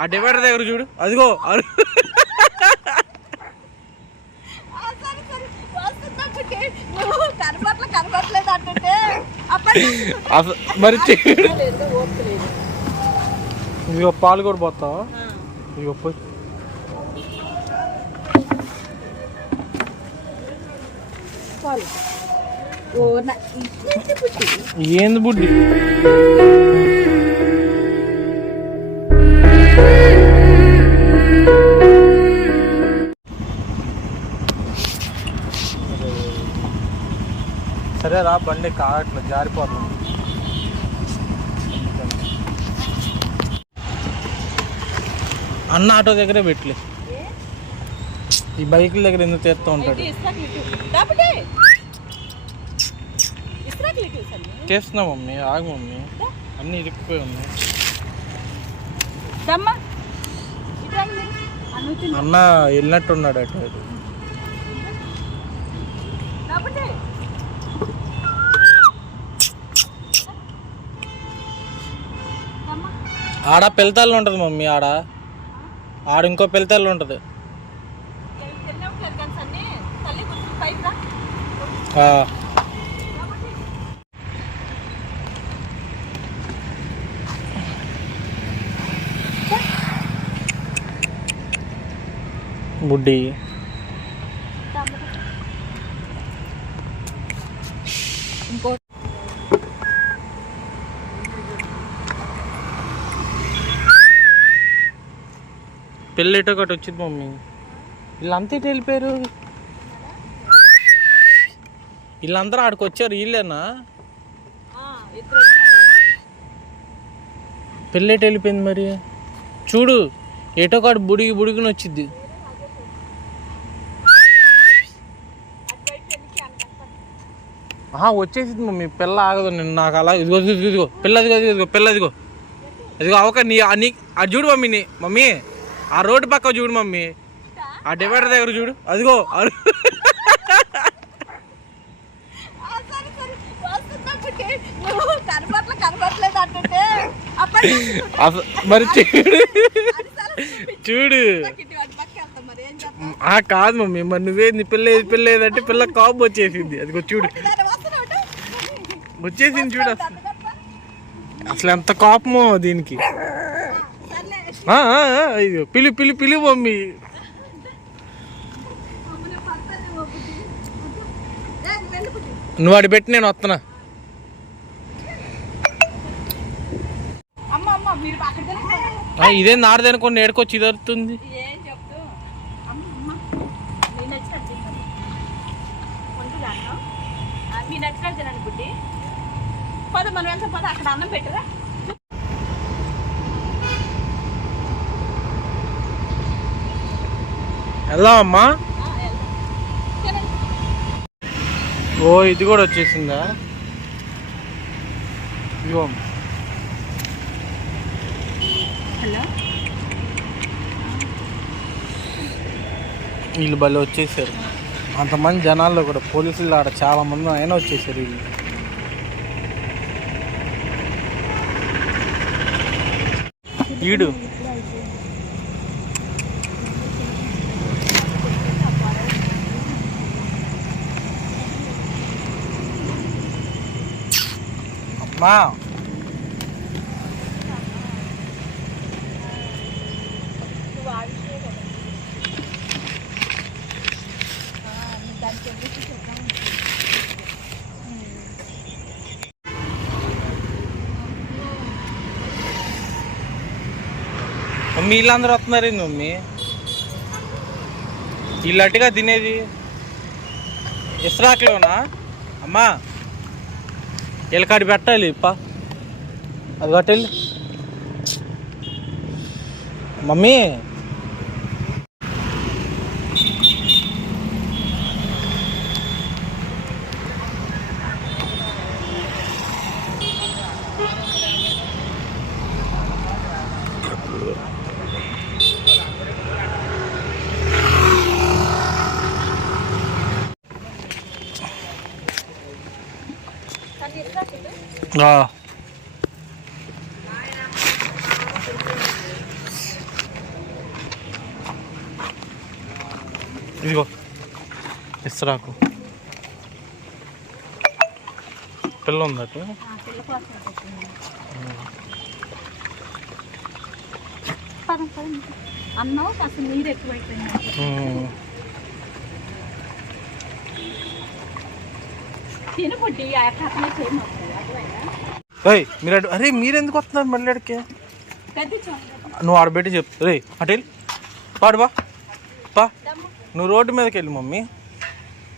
ఆ డివైడర్ దగ్గర చూడు. అదిగో. మరి. ఇదిగో పాలు కూడా పోతావా. ఇదిగో పోయి? ఏంది బుడ్డి? సరే రా బండి కాగట్లేదు జారిపోతుంది. అన్న ఆటో దగ్గరే పెట్టలే? ఈ బైకుల దగ్గర ఎందుకు తెస్తూ ఉంటాడు. చేస్తున్నా మమ్మీ ఆగు మమ్మీ. అన్నీ ఇరుక్కుపోయి ఉన్నాయి. అన్న వెళ్ళినట్టున్నాడు అటు ఆడ పెళ్తాళ్ళు ఉంటుంది మమ్మీ ఆడ. ఆడ ఇంకో పెళ్తాళ్ళు ఉంటుంది. ఇక్కడ పెళ్ళేటో ఒకటి వచ్చింది మమ్మీ. వీళ్ళంతా ఇటు వెళ్ళిపోయారు. వీళ్ళందరూ ఆడికి వచ్చారు వీళ్ళేనా. పెళ్ళేట వెళ్ళిపోయింది మరి. చూడు ఏటో కాడు బుడిగి బుడిగిని వచ్చింది. వచ్చేసింది మమ్మీ పిల్ల ఆగదు నేను నాకు అలా ఇదిగో ఇదిగో ఇదిగో పిల్ల ఇదిగో ఇదిగో ఇదిగో పిల్ల ఇదిగో. ఇదిగో అవక నీ నీ అది చూడు మమ్మీ నీ మమ్మీ. ఆ రోడ్డు పక్క చూడు మమ్మీ? ఆ డివైడర్ దగ్గర చూడు అదిగో మరి చూడు. చూడు? ఆ కాదు మమ్మీ మరి నువ్వేంది పిల్ల ఏది పిల్ల ఏదంటే పిల్ల కాపు వచ్చేసింది అదిగో చూడు? వచ్చేసింది చూడు అసలు ఎంత కోపమో దీనికి సర్లే. ఆ, ఆ, ఆ, ఇదిగో పిలు పిలు పిలు మమ్మీ నువ్వు అడి పెట్టి నేను వస్తున్నా. ఇదేం నారదనుకోండి ఏడుకొచ్చి ఇదరుతుంది. మీ నచ్చినట్టు తినండి. బుడ్డి. పద మనం వెళ్తాం పద అక్కడ అన్నం పెట్టరా? వెళ్దామమ్మా. ఓ ఇది కూడా వచ్చేసిందా? హలో. వీళ్ళు భలే వచ్చేసారు. అంతమంది జనాల్లో కూడా పోలీసులు ఆడ చాలా మంది అయినా వచ్చేసారు వీళ్ళు. ఈడు అమ్మా నువ్వు ఆ విషయమే కదా. ఆ, నువ్వు దానికి వెళ్ళేసి చెప్తాను మమ్మీ వీళ్ళందరూ వస్తున్నారు ఏంది మమ్మీ? వీళ్ళు అట్టుగా తినేది? ఇస్రాక్లోనా? అమ్మా. ఎలకాడి పెట్టాలి ఇప్ప అది కట్టెళ్ళి మమ్మీ ఇదిగో ఇస్రాకు పిల్ల ఉందట అన్నం కాస్త నీరు ఎక్కువైపోయింది తినుకుంటే అట్లా చేయమవుతుంది అటు ఏయ్ మీరు అరే మీరు ఎందుకు వస్తున్నారు మళ్ళీ అడికి నువ్వు ఆడబెట్టి చెప్తా రే అటు వెళ్ళి. పాడు బా పా. నువ్వు రోడ్డు మీదకి వెళ్ళి మమ్మీ.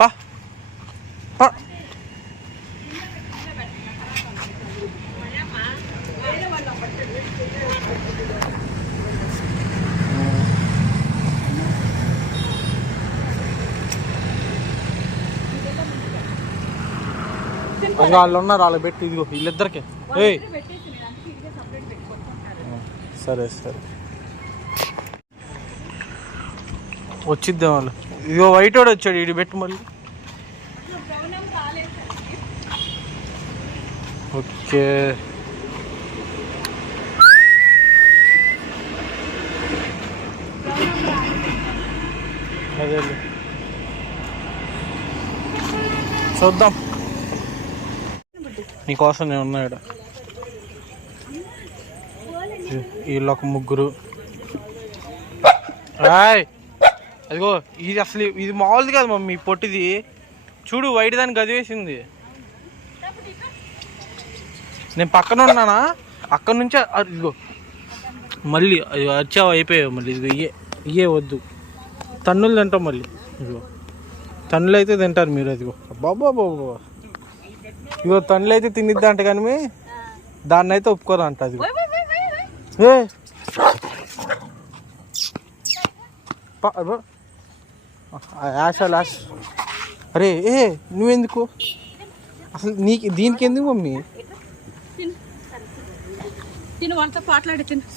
పా. పా. వాళ్ళు ఉన్నారు వాళ్ళకి పెట్టి ఇదిగో వీళ్ళిద్దరికి. ఏయ్. సరే సరే. వచ్చిద్దాం వాళ్ళు. ఇదిగో వైట్ వాడు వచ్చాడు ఇటు పెట్టు మళ్ళీ. ఓకే. అదే చూద్దాం. నీకోసం నేను ఉన్నా ఇక్కడ వీళ్ళు ఒక ముగ్గురు. రాయ్! అదిగో ఇది అసలు ఇది మామూలుది కాదు మమ్మీ పొట్టిది. చూడు వైట్ దాన్ని గది వేసింది నేను పక్కన ఉన్నానా? అక్కడ నుంచే ఇదిగో. మళ్ళీ అది వచ్చావు అయిపోయావు మళ్ళీ? ఇదిగో ఇయ్యే ఇయ్యే వద్దు. తన్నులు తింటాం మళ్ళీ. ఇదిగో. తన్నులు అయితే తింటారు మీరు అదిగో. బాబా బాబా ఇదిగో తన్నులు అయితే తినిద్దంట కానీ మీ దాన్ని అయితే అంట అది ఏ! యాష లాష్. అరే ఏ నువ్వెందుకు? అసలు నీకు దీనికి ఎందుకు మమ్మీ?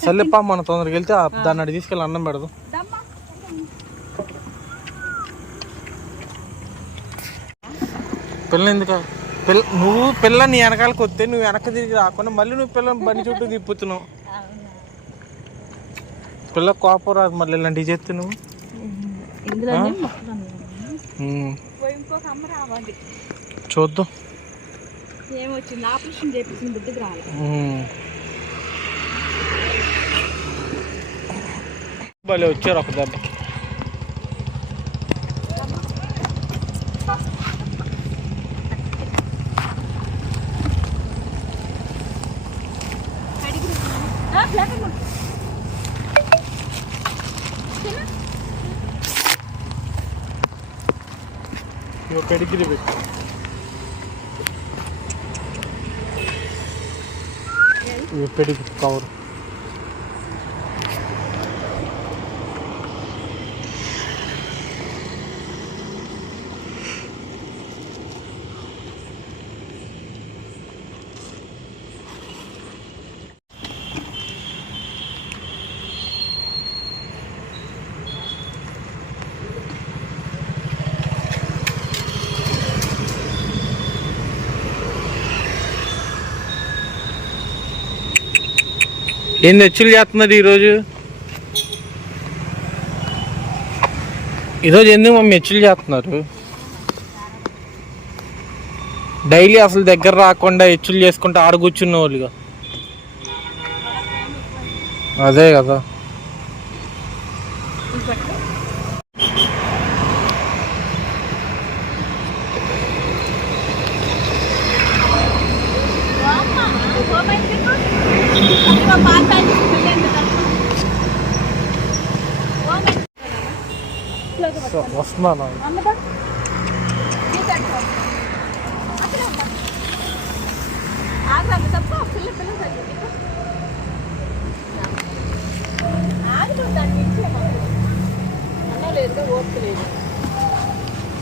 సర్లేపా మన తొందరగా వెళ్తే దాన్ని అడిగి తీసుకెళ్ళి అన్నం పెడదాం. దమ్మా. పిల్ల ఎందుకు? పిల్ల నువ్వు పిల్ల నీ వెనకాలకి వస్తే నువ్వు వెనక తిరిగి రాకుండా మళ్ళీ నువ్వు పిల్లని బండి చుట్టూ తిప్పుతున్నావు. పిల్ల కోపం రాదు మళ్ళీ ఇలాంటివి చేస్తే నువ్వు. చూద్దాం. ఏమొచ్చింది? ఆపరేషన్ బుద్ధికి. భలే వచ్చారు ఒక దెబ్బ ఆ, బ్లాక్ అమ్మ. తిను. ఇక పెడిగిరి పెట్టు ఇక ఏం తెచ్చులు చేస్తున్నారు ఈరోజు? ఈరోజు ఎందుకు మమ్మీ మెచ్చులు చేస్తున్నారు? డైలీ అసలు దగ్గర రాకుండా హెచ్చులు చేసుకుంటే ఆడ కూర్చున్న వాళ్ళుగా అదే కదా ఇది పట్టుకో. వామ్మా, ఓ బయటికి పో. అది మా పాత ఆయన వెళ్ళండి కదా. ఓ బయటికి పోనామా? ఇట్లాగే పట్టుకో. వస్తున్నాను అమ్మదా? ఈ తట్టుకో. అక్కడే ఉందా? ఆగు, ఆగు, తప్ప. పిల్ల, పిల్ల తగ్గు. ఇటు. ఆగు, నువ్వు దాన్ని ఇచ్చేయమ్మా. అన్నం లేదుగా, ఓపిక వస్తున్నాను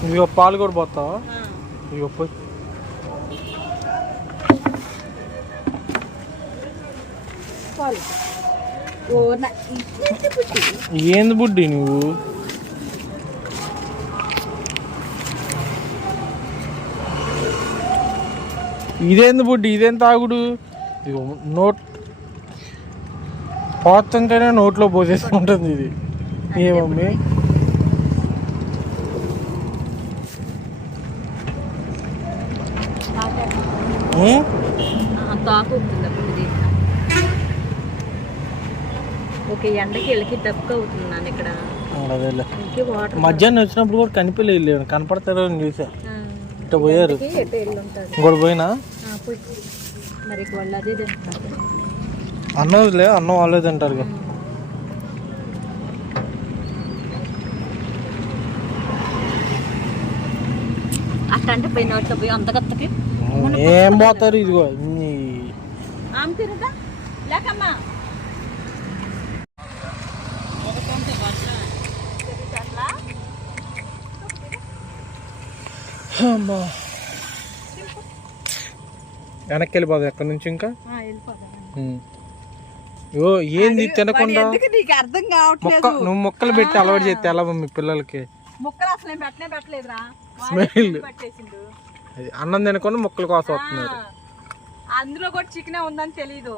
ఇదిగో పాలు కూడా పోతావా ఆ. ఇదిగో పోయి ఏంది బుడ్డి నువ్వు? ఇదేంది బుడ్డి? ఇదేం తాగుడు? నోట్ పోతుంటేనే నోట్లో పోసేసుకుంటుంది ఇది. ఏమమ్మీ? తాగుతుంది. ఓకే ఎండకి వెళ్ళకి దెబ్బకి అవుతున్నాను ఇక్కడ? అదేలే. ఇంకే వాటర్ మధ్యాహ్నం వచ్చినప్పుడు కూడా కనిపించలేదు కనపడతారో అని చూసా. ఇట్ట పోయారు. ఇంకోటి పోయినా? మరి వాళ్ళు అదే తింటున్నారు అన్నం వదిలే అన్నం వాళ్ళే తింటారు కదా అట్ట అంటే పోయిన వాటితో పోయి అంతకత్తకి ఏం పోతారు ఇదిగో లేకమ్మా. అమ్మా. వెనక్కి వెళ్ళిపోదు ఎక్కడి నుంచి ఇంకా. ఓ ఏంది తినకుండా? అర్థం కావట్లేదు? నువ్వు మొక్కలు పెట్టి అలవాటు చేస్తే ఎలా మీ పిల్లలకి? ముక్కలు అసలు ఏం పెట్టనే పెట్టలేదురా. స్మెల్. పట్టేసిండు. అది అన్నం తినకుండా మొక్కల కోసం వస్తున్నారు. అందులో కూడా చికెనే ఉందని తెలీదు.